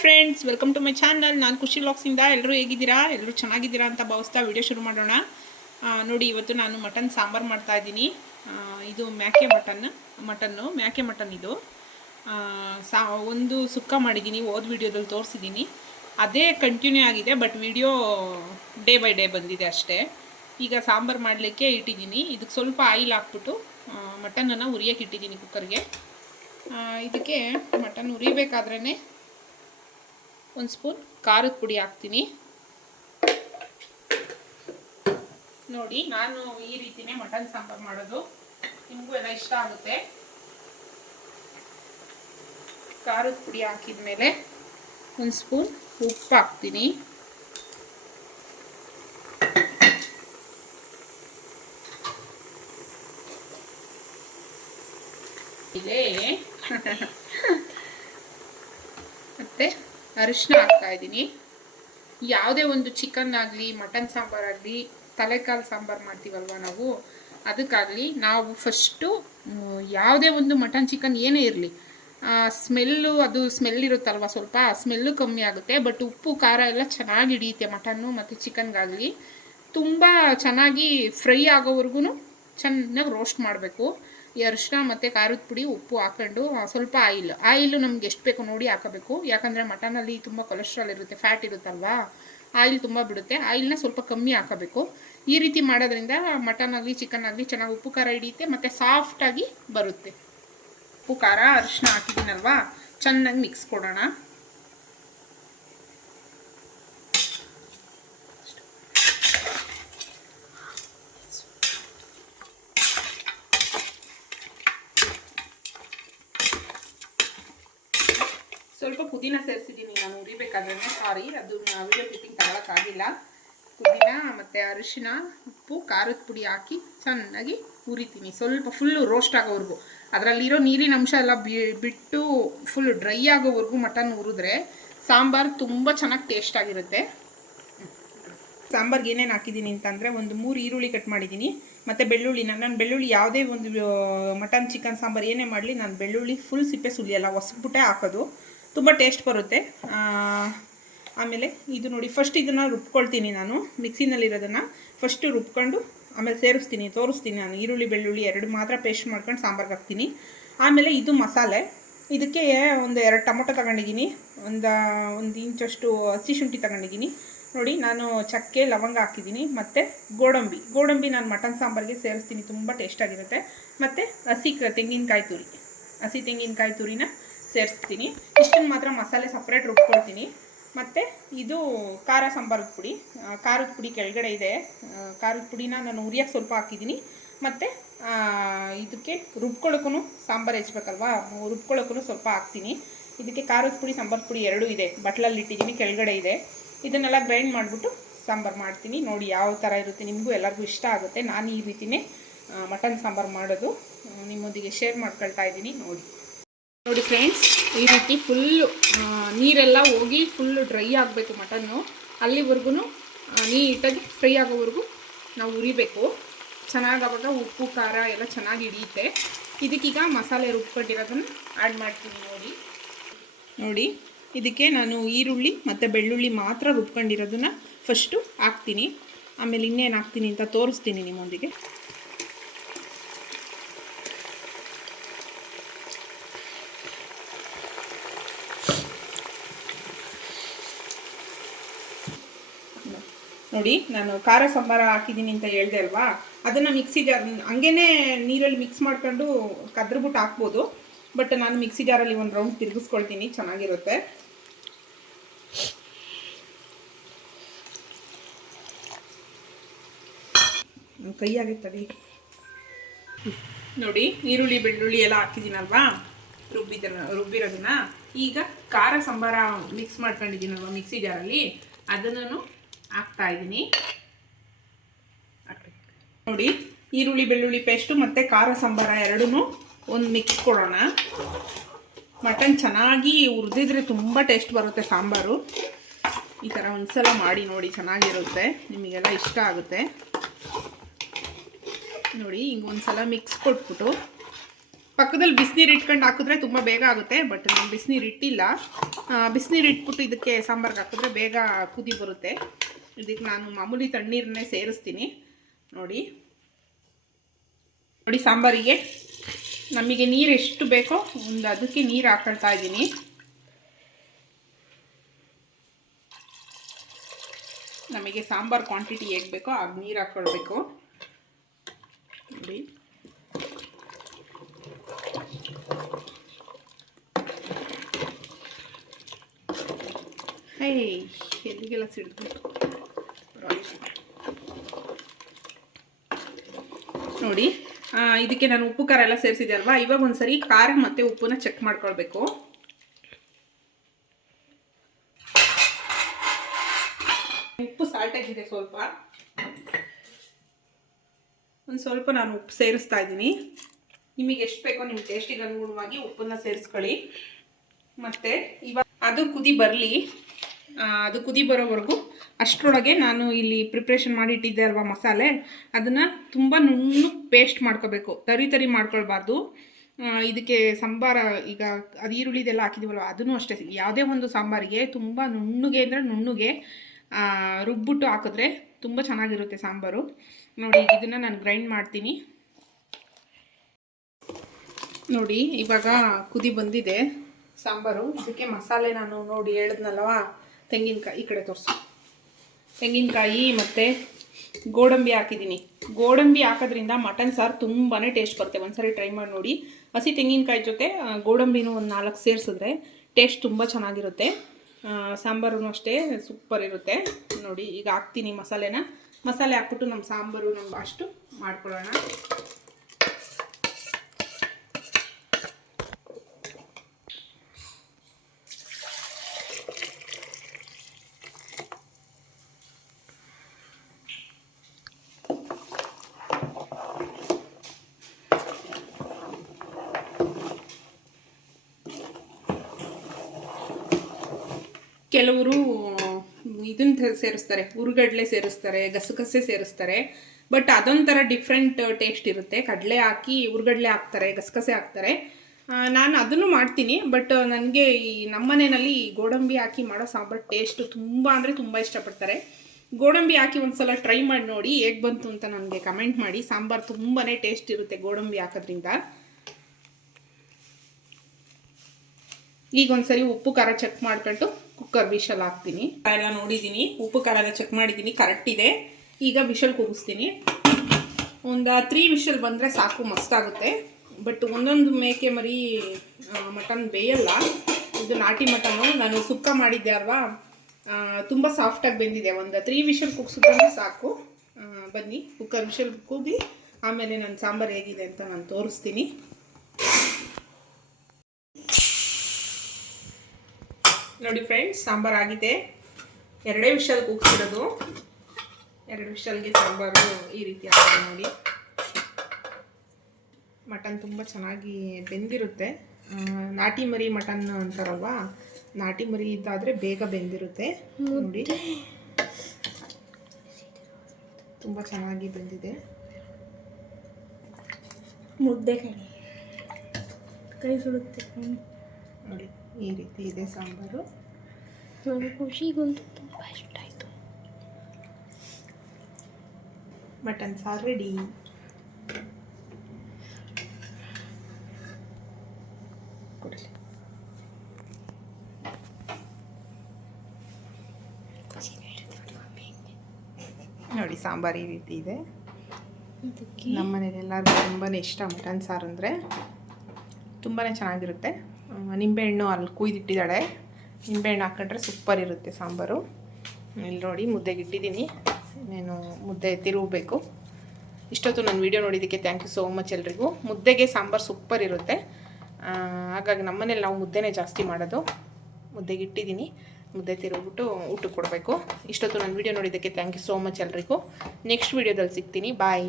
Friends, welcome to my channel. ನಾನು ಖುಷಿ ವ್ಲಾಗ್ಸಿಂದ. ಎಲ್ಲರೂ ಹೇಗಿದ್ದೀರಾ? ಎಲ್ಲರೂ ಚೆನ್ನಾಗಿದ್ದೀರಾ ಅಂತ ಭಾವಿಸ್ತಾ ವಿಡಿಯೋ ಶುರು ಮಾಡೋಣ. ನೋಡಿ, ಇವತ್ತು ನಾನು ಮಟನ್ ಸಾಂಬಾರು ಮಾಡ್ತಾಯಿದ್ದೀನಿ. ಇದು ಮ್ಯಾಕೆ ಮಟನ್ ಇದು. ಒಂದು ಸುಕ್ಕ ಮಾಡಿದ್ದೀನಿ, ಹೋದ ವಿಡಿಯೋದಲ್ಲಿ ತೋರಿಸಿದ್ದೀನಿ. ಅದೇ ಕಂಟಿನ್ಯೂ ಆಗಿದೆ, but video day by day ಬಂದಿದೆ ಅಷ್ಟೇ. ಈಗ ಸಾಂಬಾರು ಮಾಡಲಿಕ್ಕೆ ಇಟ್ಟಿದ್ದೀನಿ. ಇದಕ್ಕೆ ಸ್ವಲ್ಪ ಆಯಿಲ್ ಹಾಕ್ಬಿಟ್ಟು ಮಟನನ್ನು ಉರಿಯೋಕೆ ಇಟ್ಟಿದ್ದೀನಿ ಕುಕ್ಕರ್ಗೆ. ಇದಕ್ಕೆ ಮಟನ್ ಉರಿಬೇಕಾದ್ರೇ ಒಂದು ಸ್ಪೂನ್ ಖಾರದ ಪುಡಿ ಹಾಕ್ತೀನಿ. ನೋಡಿ, ನಾನು ಈ ರೀತಿನೇ ಮಟನ್ ಸಾಂಬಾರು ಮಾಡೋದು. ನಿಮಗೂ ಎಲ್ಲ ಇಷ್ಟ ಆಗುತ್ತೆ. ಖಾರದ ಪುಡಿ ಹಾಕಿದ ಮೇಲೆ ಒಂದು ಸ್ಪೂನ್ ಉಪ್ಪು ಹಾಕ್ತೀನಿ. ಇದೆ ಮತ್ತೆ ಅರಿಶಿನ ಹಾಕ್ತಾ ಇದ್ದೀನಿ. ಯಾವುದೇ ಒಂದು ಚಿಕನ್ ಆಗಲಿ, ಮಟನ್ ಸಾಂಬಾರಾಗಲಿ, ತಲೆಕಾಲು ಸಾಂಬಾರು ಮಾಡ್ತೀವಲ್ವ ನಾವು, ಅದಕ್ಕಾಗಲಿ ನಾವು ಫಸ್ಟು ಯಾವುದೇ ಒಂದು ಮಟನ್ ಚಿಕನ್ ಏನೇ ಇರಲಿ, ಸ್ಮೆಲ್ ಇರುತ್ತಲ್ವ, ಸ್ವಲ್ಪ ಸ್ಮೆಲ್ಲು ಕಮ್ಮಿ ಆಗುತ್ತೆ. ಬಟ್ ಉಪ್ಪು ಖಾರ ಎಲ್ಲ ಚೆನ್ನಾಗಿ ಹಿಡಿಯುತ್ತೆ ಮಟನ್ನು ಮತ್ತು ಚಿಕನ್ಗಾಗಲಿ. ತುಂಬ ಚೆನ್ನಾಗಿ ಫ್ರೈ ಆಗೋವರೆಗೂ ಚೆನ್ನಾಗಿ ರೋಸ್ಟ್ ಮಾಡಬೇಕು. ಈ ಅರಿಶಿನ ಮತ್ತು ಖಾರದ ಪುಡಿ, ಉಪ್ಪು ಹಾಕ್ಕೊಂಡು ಸ್ವಲ್ಪ ಆಯಿಲು ನಮ್ಗೆ ಎಷ್ಟು ಬೇಕೋ ನೋಡಿ ಹಾಕಬೇಕು. ಯಾಕಂದರೆ ಮಟನಲ್ಲಿ ತುಂಬ ಕೊಲೆಸ್ಟ್ರಾಲ್ ಇರುತ್ತೆ, ಫ್ಯಾಟ್ ಇರುತ್ತಲ್ವಾ, ಆಯಿಲ್ ತುಂಬ ಬಿಡುತ್ತೆ. ಆಯಿಲ್ನ ಸ್ವಲ್ಪ ಕಮ್ಮಿ ಹಾಕಬೇಕು. ಈ ರೀತಿ ಮಾಡೋದ್ರಿಂದ ಮಟನ್ ಆಗಲಿ ಚಿಕನ್ ಆಗಲಿ ಚೆನ್ನಾಗಿ ಉಪ್ಪು ಖಾರ ಹಿಡಿಯುತ್ತೆ ಮತ್ತು ಸಾಫ್ಟಾಗಿ ಬರುತ್ತೆ. ಉಪ್ಪು ಖಾರ ಅರಿಶಿನ ಹಾಕಿದ್ದೀನಲ್ವಾ, ಚೆನ್ನಾಗಿ ಮಿಕ್ಸ್ ಕೊಡೋಣ. ಸ್ವಲ್ಪ ಪುದೀನ ಸೇರಿಸಿದ್ದೀನಿ ನಾನು ಉರಿಬೇಕಾದ್ರೆ. ಸಾರಿ, ಅದು ವಿಡಿಯೋ ಕ್ಲಿಪ್ಪಿಂಗ್ ತಗೊಳಕ್ಕಾಗಿಲ್ಲ. ಪುದೀನ ಮತ್ತು ಅರಿಶಿನ, ಉಪ್ಪು, ಖಾರದ ಪುಡಿ ಹಾಕಿ ಚೆನ್ನಾಗಿ ಉರಿತೀನಿ. ಸ್ವಲ್ಪ ಫುಲ್ಲು ರೋಸ್ಟ್ ಆಗೋವರೆಗೂ, ಅದರಲ್ಲಿರೋ ನೀರಿನ ಅಂಶ ಎಲ್ಲ ಬಿಟ್ಟು ಫುಲ್ ಡ್ರೈ ಆಗೋವರೆಗೂ ಮಟನ್ ಹುರಿದ್ರೆ ಸಾಂಬಾರು ತುಂಬ ಚೆನ್ನಾಗಿ ಟೇಸ್ಟಾಗಿರುತ್ತೆ. ಸಾಂಬಾರ್ಗೆ ಏನೇನು ಹಾಕಿದ್ದೀನಿ ಅಂತಂದರೆ, ಒಂದು 3 ಈರುಳ್ಳಿ ಕಟ್ ಮಾಡಿದ್ದೀನಿ ಮತ್ತು ಬೆಳ್ಳುಳ್ಳಿನ. ನಾನು ಬೆಳ್ಳುಳ್ಳಿ ಯಾವುದೇ ಒಂದು ಮಟನ್ ಚಿಕನ್ ಸಾಂಬಾರು ಏನೇ ಮಾಡಲಿ, ನಾನು ಬೆಳ್ಳುಳ್ಳಿ ಫುಲ್ ಸಿಪ್ಪೆ ಸುಲಿಯಲ್ಲ, ಹೊಸಬಿಟ್ಟೆ ಹಾಕೋದು, ತುಂಬ ಟೇಸ್ಟ್ ಬರುತ್ತೆ. ಆಮೇಲೆ ಇದು ನೋಡಿ, ಫಸ್ಟ್ ಇದನ್ನು ರುಬ್ಕೊಳ್ತೀನಿ ನಾನು. ಮಿಕ್ಸಿನಲ್ಲಿರೋದನ್ನು ಫಸ್ಟು ರುಬ್ಕೊಂಡು ಆಮೇಲೆ ತೋರಿಸ್ತೀನಿ ನಾನು. ಈರುಳ್ಳಿ ಬೆಳ್ಳುಳ್ಳಿ 2 ಮಾತ್ರ ಪೇಸ್ಟ್ ಮಾಡ್ಕೊಂಡು ಸಾಂಬಾರ್ಗೆ ಹಾಕ್ತೀನಿ. ಆಮೇಲೆ ಇದು ಮಸಾಲೆ. ಇದಕ್ಕೆ ಒಂದು 2 ಟೊಮೊಟೊ ತಗೊಂಡಿದ್ದೀನಿ, ಒಂದು ಇಂಚಷ್ಟು ಹಸಿ ಶುಂಠಿ ತಗೊಂಡಿದ್ದೀನಿ. ನೋಡಿ, ನಾನು ಚಕ್ಕೆ ಲವಂಗ ಹಾಕಿದ್ದೀನಿ ಮತ್ತು ಗೋಡಂಬಿ ನಾನು ಮಟನ್ ಸಾಂಬಾರಿಗೆ ಸೇರಿಸ್ತೀನಿ, ತುಂಬ ಟೇಸ್ಟಾಗಿರುತ್ತೆ. ಮತ್ತು ಹಸಿ ತೆಂಗಿನಕಾಯಿ ತುರಿನ ಸೇರಿಸ್ತೀನಿ. ಇಷ್ಟನ್ನು ಮಾತ್ರ ಮಸಾಲೆ ಸಪ್ರೇಟ್ ರುಬ್ಕೊಳ್ತೀನಿ. ಮತ್ತು ಇದು ಖಾರದ ಪುಡಿ ಕೆಳಗಡೆ ಇದೆ. ಖಾರದ ಪುಡಿನ ನಾನು ಉರಿಯೋಕ್ಕೆ ಸ್ವಲ್ಪ ಹಾಕಿದ್ದೀನಿ. ಮತ್ತು ಇದಕ್ಕೆ ರುಬ್ಕೊಳ್ಳೋಕ್ಕೂ, ಸಾಂಬಾರು ಹೆಚ್ಚಬೇಕಲ್ವಾ, ರುಬ್ಕೊಳ್ಳೋಕ್ಕೂ ಸ್ವಲ್ಪ ಹಾಕ್ತೀನಿ. ಇದಕ್ಕೆ ಖಾರದ ಪುಡಿ, ಸಾಂಬಾರು ಪುಡಿ 2 ಇದೆ, ಬಟ್ಲಲ್ಲಿ ಇಟ್ಟಿದ್ದೀನಿ, ಕೆಳಗಡೆ ಇದೆ. ಇದನ್ನೆಲ್ಲ ಗ್ರೈಂಡ್ ಮಾಡಿಬಿಟ್ಟು ಸಾಂಬಾರು ಮಾಡ್ತೀನಿ. ನೋಡಿ ಯಾವ ಥರ ಇರುತ್ತೆ, ನಿಮಗೂ ಎಲ್ಲರಿಗೂ ಇಷ್ಟ ಆಗುತ್ತೆ. ನಾನು ಈ ರೀತಿಯೇ ಮಟನ್ ಸಾಂಬಾರು ಮಾಡೋದು, ನಿಮ್ಮೊಂದಿಗೆ ಶೇರ್ ಮಾಡ್ಕೊಳ್ತಾ ಇದ್ದೀನಿ. ನೋಡಿ ಫ್ರೆಂಡ್ಸ್, ಈ ರೀತಿ ಫುಲ್ಲು ನೀರೆಲ್ಲ ಹೋಗಿ ಫುಲ್ಲು ಡ್ರೈ ಆಗಬೇಕು ಮಟನ್ನು. ಅಲ್ಲಿವರೆಗೂ ನೀಟಾಗಿ ಫ್ರೈ ಆಗೋವರೆಗೂ ನಾವು ಉರಿಬೇಕು. ಚೆನ್ನಾಗಿ ಆವಾಗ ಉಪ್ಪು ಖಾರ ಎಲ್ಲ ಚೆನ್ನಾಗಿ ಹಿಡಿಯುತ್ತೆ. ಇದಕ್ಕೀಗ ಮಸಾಲೆ ರುಬ್ಕೊಂಡಿರೋದನ್ನು ಆ್ಯಡ್ ಮಾಡ್ತೀನಿ. ನೋಡಿ, ಇದಕ್ಕೆ ನಾನು ಈರುಳ್ಳಿ ಮತ್ತು ಬೆಳ್ಳುಳ್ಳಿ ಮಾತ್ರ ರುಬ್ಕೊಂಡಿರೋದನ್ನು ಫಸ್ಟು ಹಾಕ್ತೀನಿ. ಆಮೇಲೆ ಇನ್ನೇನು ಹಾಕ್ತೀನಿ ಅಂತ ತೋರಿಸ್ತೀನಿ ನಿಮ್ಮೊಂದಿಗೆ. ನೋಡಿ, ನಾನು ಖಾರ ಸಾಂಬಾರು ಹಾಕಿದ್ದೀನಿ ಅಂತ ಹೇಳಿದೆ ಅಲ್ವಾ, ಅದನ್ನು ಮಿಕ್ಸಿ ಜಾರ್ ಹಂಗೇ ನೀರಲ್ಲಿ ಮಿಕ್ಸ್ ಮಾಡ್ಕೊಂಡು ಕದ್ರಬಿಟ್ಟು ಹಾಕ್ಬೋದು. ಬಟ್ ನಾನು ಮಿಕ್ಸಿ ಜಾರಲ್ಲಿ ಒಂದು ರೌಂಡ್ ತಿರುಗಿಸ್ಕೊಳ್ತೀನಿ, ಚೆನ್ನಾಗಿರುತ್ತೆ. ನನ್ನ ಕೈ ಆಗೈತಡಿ. ನೋಡಿ, ಈರುಳ್ಳಿ ಬೆಳ್ಳುಳ್ಳಿ ಎಲ್ಲ ಹಾಕಿದ್ದೀನಲ್ವಾ, ರುಬ್ಬಿರೋದನ್ನ. ಈಗ ಖಾರ ಸಾಂಬಾರ ಮಿಕ್ಸ್ ಮಾಡ್ಕೊಂಡಿದ್ದೀನಲ್ವ ಮಿಕ್ಸಿ ಜಾರಲ್ಲಿ, ಅದನ್ನು ಹಾಕ್ತಾ ಇದ್ದೀನಿ. ನೋಡಿ, ಈರುಳ್ಳಿ ಬೆಳ್ಳುಳ್ಳಿ ಪೇಸ್ಟು ಮತ್ತು ಖಾರ ಸಾಂಬಾರ 2 ಒಂದು ಮಿಕ್ಸ್ ಕೊಡೋಣ. ಮಟನ್ ಚೆನ್ನಾಗಿ ಹುರಿದಿದ್ರೆ ತುಂಬ ಟೇಸ್ಟ್ ಬರುತ್ತೆ ಸಾಂಬಾರು. ಈ ಥರ ಒಂದ್ಸಲ ಮಾಡಿ ನೋಡಿ, ಚೆನ್ನಾಗಿರುತ್ತೆ, ನಿಮಗೆಲ್ಲ ಇಷ್ಟ ಆಗುತ್ತೆ. ನೋಡಿ, ಹಿಂಗೆ ಒಂದು ಸಲ ಮಿಕ್ಸ್ ಕೊಟ್ಬಿಟ್ಟು ಪಕ್ಕದಲ್ಲಿ ಬಿಸಿನೀರು ಇಟ್ಕೊಂಡು ಹಾಕಿದ್ರೆ ತುಂಬ ಬೇಗ ಆಗುತ್ತೆ. ಬಟ್ ನಾನು ಬಿಸಿನೀರು ಇಟ್ಟಿಲ್ಲ. ಬಿಸಿನೀರು ಇಟ್ಬಿಟ್ಟು ಇದಕ್ಕೆ ಸಾಂಬಾರ್ಗೆ ಹಾಕಿದ್ರೆ ಬೇಗ ಕುದಿ ಬರುತ್ತೆ. ಇದಕ್ಕೆ ನಾನು ಮಾಮೂಲಿ ತಣ್ಣೀರನ್ನೇ ಸೇರಿಸ್ತೀನಿ. ನೋಡಿ ಸಾಂಬಾರಿಗೆ ನಮಗೆ ನೀರು ಎಷ್ಟು ಬೇಕೋ ಒಂದು ಅದಕ್ಕೆ ನೀರು ಹಾಕೊಳ್ತಾ ಇದ್ದೀನಿ. ನಮಗೆ ಸಾಂಬಾರು ಕ್ವಾಂಟಿಟಿ ಹೇಗೆ ಬೇಕೋ ಆಗ ನೀರು ಹಾಕ್ಕೊಳ್ಬೇಕು. ನೋಡಿ ಎಲ್ಲಿಗೆಲ್ಲ ಸಿಡಿದು ನೋಡಿ. ಇದಕ್ಕೆ ನಾನು ಉಪ್ಪು ಖಾರ ಎಲ್ಲ ಸೇರಿಸಿದೆ ಅಲ್ವಾ. ಇವಾಗ ಒಂದ್ಸರಿ ಖಾರ ಮತ್ತು ಉಪ್ಪನ್ನ ಚೆಕ್ ಮಾಡ್ಕೊಳ್ಬೇಕು. ಉಪ್ಪು ಸಾಲ್ಟ್ ಆಗಿದೆ ಸ್ವಲ್ಪ. ಒಂದು ಸ್ವಲ್ಪ ನಾನು ಉಪ್ಪು ಸೇರಿಸ್ತಾ ಇದ್ದೀನಿ. ನಿಮಗೆ ಎಷ್ಟು ಬೇಕೋ ನಿಮ್ಮ ಟೇಸ್ಟಿಗೆ ಅನುಗುಣವಾಗಿ ಉಪ್ಪನ್ನ ಸೇರಿಸ್ಕೊಳ್ಳಿ. ಮತ್ತು ಇವಾಗ ಅದು ಕುದಿ ಬರಲಿ. ಅದು ಕುದಿ ಬರೋವರೆಗೂ ಅಷ್ಟರೊಳಗೆ ನಾನು ಇಲ್ಲಿ ಪ್ರಿಪ್ರೇಷನ್ ಮಾಡಿ ಇಟ್ಟಿದ್ದೆ ಅಲ್ವಾ ಮಸಾಲೆ, ಅದನ್ನು ತುಂಬ ನುಣ್ಣಗೆ ಪೇಸ್ಟ್ ಮಾಡ್ಕೋಬೇಕು. ತರಿ ಮಾಡ್ಕೊಳ್ಬಾರ್ದು. ಇದಕ್ಕೆ ಸಾಂಬಾರ ಈಗ ಅದು ಈರುಳ್ಳಿದೆಲ್ಲ ಹಾಕಿದ್ದೀವಲ್ವ, ಅದನ್ನು ಅಷ್ಟೇ. ಯಾವುದೇ ಒಂದು ಸಾಂಬಾರಿಗೆ ತುಂಬ ನುಣ್ಣಗೆ ಅಂದರೆ ನುಣ್ಣಗೆ ರುಬ್ಬಿಟ್ಟು ಹಾಕಿದ್ರೆ ತುಂಬ ಚೆನ್ನಾಗಿರುತ್ತೆ ಸಾಂಬಾರು. ನೋಡಿ ಇದನ್ನು ನಾನು ಗ್ರೈಂಡ್ ಮಾಡ್ತೀನಿ. ನೋಡಿ ಇವಾಗ ಕುದಿ ಬಂದಿದೆ ಸಾಂಬಾರು. ಇದಕ್ಕೆ ಮಸಾಲೆ ನಾನು ನೋಡಿ ಹೇಳಿದ್ನಲ್ವ, ತೆಂಗಿನಕಾಯಿ ಈ ಕಡೆ ತೋರಿಸು. ತೆಂಗಿನಕಾಯಿ ಮತ್ತು ಗೋಡಂಬಿ ಹಾಕಿದ್ದೀನಿ. ಗೋಡಂಬಿ ಹಾಕೋದ್ರಿಂದ ಮಟನ್ ಸಾರು ತುಂಬಾ ಟೇಸ್ಟ್ ಬರುತ್ತೆ. ಒಂದ್ಸರಿ ಟ್ರೈ ಮಾಡಿ ನೋಡಿ. ಹಸಿ ತೆಂಗಿನಕಾಯಿ ಜೊತೆ ಗೋಡಂಬಿನೂ ಒಂದು 4 ಸೇರಿಸಿದ್ರೆ ಟೇಸ್ಟ್ ತುಂಬ ಚೆನ್ನಾಗಿರುತ್ತೆ. ಸಾಂಬಾರು ಅಷ್ಟೇ ಸೂಪರ್ ಇರುತ್ತೆ. ನೋಡಿ ಈಗ ಹಾಕ್ತೀನಿ ಮಸಾಲೆ ಹಾಕ್ಬಿಟ್ಟು ನಮ್ಮ ಸಾಂಬಾರು ನಮ್ಮ ಅಷ್ಟು ಮಾಡ್ಕೊಳ್ಳೋಣ. ಕೆಲವರು ಇದನ್ನ ಸೇರಿಸ್ತಾರೆ, ಹುರುಗಡ್ಲೆ ಸೇರಿಸ್ತಾರೆ, ಗಸಗಸೆ ಸೇರಿಸ್ತಾರೆ. ಬಟ್ ಅದೊಂಥರ ಡಿಫ್ರೆಂಟ್ ಟೇಸ್ಟ್ ಇರುತ್ತೆ. ಕಡಲೆ ಹಾಕಿ ಹುರುಗಡ್ಲೆ ಹಾಕ್ತಾರೆ, ಗಸಗಸೆ ಹಾಕ್ತಾರೆ. ನಾನು ಅದನ್ನು ಮಾಡ್ತೀನಿ. ಬಟ್ ನನಗೆ ಈ ನಮ್ಮನೆಯಲ್ಲಿ ಗೋಡಂಬಿ ಹಾಕಿ ಮಾಡೋ ಸಾಂಬಾರು ಟೇಸ್ಟು ತುಂಬ ಅಂದರೆ ತುಂಬ ಇಷ್ಟಪಡ್ತಾರೆ. ಗೋಡಂಬಿ ಹಾಕಿ ಒಂದು ಸಲ ಟ್ರೈ ಮಾಡಿ ನೋಡಿ ಹೇಗೆ ಬಂತು ಅಂತ ನನಗೆ ಕಮೆಂಟ್ ಮಾಡಿ. ಸಾಂಬಾರು ತುಂಬಾ ಟೇಸ್ಟ್ ಇರುತ್ತೆ ಗೋಡಂಬಿ ಹಾಕೋದ್ರಿಂದ. ಈಗ ಒಂದ್ಸರಿ ಉಪ್ಪು ಖಾರ ಚೆಕ್ ಮಾಡ್ಕೊಂಡು ಕುಕ್ಕರ್ ವಿಷಲ್ ಹಾಕ್ತೀನಿ. ಎಲ್ಲ ನೋಡಿದ್ದೀನಿ, ಉಪ್ಪು ಖಾರ ಎಲ್ಲ ಚೆಕ್ ಮಾಡಿದ್ದೀನಿ, ಕರೆಕ್ಟ್ ಇದೆ. ಈಗ ವಿಷಲ್ ಕೂಗಿಸ್ತೀನಿ. ಒಂದು 3 ವಿಷಲ್ ಬಂದರೆ ಸಾಕು, ಮಸ್ತಾಗುತ್ತೆ. ಬಟ್ ಒಂದೊಂದು ಮೇಕೆ ಮರಿ ಮಟನ್ ಬೇಯಲ್ಲ. ಇದು ನಾಟಿ ಮಟನ್ನು. ನಾನು ಸುಕ್ಕ ಮಾಡಿದ್ದೆ ಅಲ್ವಾ, ತುಂಬ ಸಾಫ್ಟಾಗಿ ಬೆಂದಿದೆ. ಒಂದು 3 ವಿಷಲ್ ಕೂಗಿಸಿದ್ರೆ ಸಾಕು. ಬನ್ನಿ ಕುಕ್ಕರ್ ವಿಷಲ್ ಕೂಗಿ ಆಮೇಲೆ ನನ್ನ ಸಾಂಬಾರು ಹೇಗಿದೆ ಅಂತ ನಾನು ತೋರಿಸ್ತೀನಿ. ನೋಡಿ ಫ್ರೆಂಡ್ಸ್, ಸಾಂಬಾರು ಆಗಿದೆ. 2 ವಿಷಲ್ ಕೂಗಿಸಿರೋದು. 2 ವಿಷಲ್ಗೆ ಸಾಂಬಾರು ಈ ರೀತಿ ಆಗಿದೆ ನೋಡಿ. ಮಟನ್ ತುಂಬ ಚೆನ್ನಾಗಿ ಬೆಂದಿರುತ್ತೆ. ನಾಟಿ ಮರಿ ಮಟನ್ ಅಂತಾರಲ್ವ, ನಾಟಿ ಮರಿ ಇದ್ದಾದರೆ ಬೇಗ ಬೆಂದಿರುತ್ತೆ. ನೋಡಿ ತುಂಬ ಚೆನ್ನಾಗಿ ಬೆಂದಿದೆ. ಮುದ್ದೆ ಕೈ ಸುಡುತ್ತೆ ನೋಡಿ, ಈ ರೀತಿ ಇದೆ ಸಾಂಬಾರು. ನನಗೆ ಖುಷಿಗಂತೂ ತುಂಬ ಇಷ್ಟ ಆಯಿತು. ಮಟನ್ ಸಾರು ರೆಡಿ. ಕೊಡಲಿ. ನೋಡಿ ಸಾಂಬಾರು ಈ ರೀತಿ ಇದೆ. ನಮ್ಮ ಮನೇಲಿ ಎಲ್ಲರಿಗೂ ತುಂಬಾ ಇಷ್ಟ ಮಟನ್ ಸಾರು ಅಂದರೆ. ತುಂಬಾ ಚೆನ್ನಾಗಿರುತ್ತೆ. ನಿಂಬೆಹಣ್ಣು ಅಲ್ಲಿ ಕುಯ್ದಿಟ್ಟಿದ್ದಾಳೆ. ನಿಂಬೆಹಣ್ಣು ಹಾಕೊಂಡ್ರೆ ಸೂಪರ್ ಇರುತ್ತೆ ಸಾಂಬಾರು. ಇಲ್ಲಿ ನೋಡಿ ಮುದ್ದೆಗೆ ಇಟ್ಟಿದ್ದೀನಿ. ನಾನು ಮುದ್ದೆ ತಿರುಗಬೇಕು. ಇಷ್ಟೊತ್ತು ನನ್ನ ವೀಡಿಯೋ ನೋಡಿದ್ದಕ್ಕೆ ಥ್ಯಾಂಕ್ ಯು ಸೋ ಮಚ್ ಎಲ್ರಿಗೂ. ಮುದ್ದೆಗೆ ಸಾಂಬಾರು ಸೂಪರ್ ಇರುತ್ತೆ. ಹಾಗಾಗಿ ನಮ್ಮನೇಲಿ ನಾವು ಮುದ್ದೆನೇ ಜಾಸ್ತಿ ಮಾಡೋದು. ಮುದ್ದೆಗೆ ಇಟ್ಟಿದ್ದೀನಿ. ಮುದ್ದೆ ತಿರುಗಿಬಿಟ್ಟು ಊಟಕ್ಕೆ ಕೊಡಬೇಕು. ಇಷ್ಟೊತ್ತು ನನ್ನ ವೀಡಿಯೋ ನೋಡಿದ್ದಕ್ಕೆ ಥ್ಯಾಂಕ್ ಯು ಸೋ ಮಚ್ ಎಲ್ರಿಗೂ. ನೆಕ್ಸ್ಟ್ ವೀಡಿಯೋದಲ್ಲಿ ಸಿಗ್ತೀನಿ. ಬಾಯ್.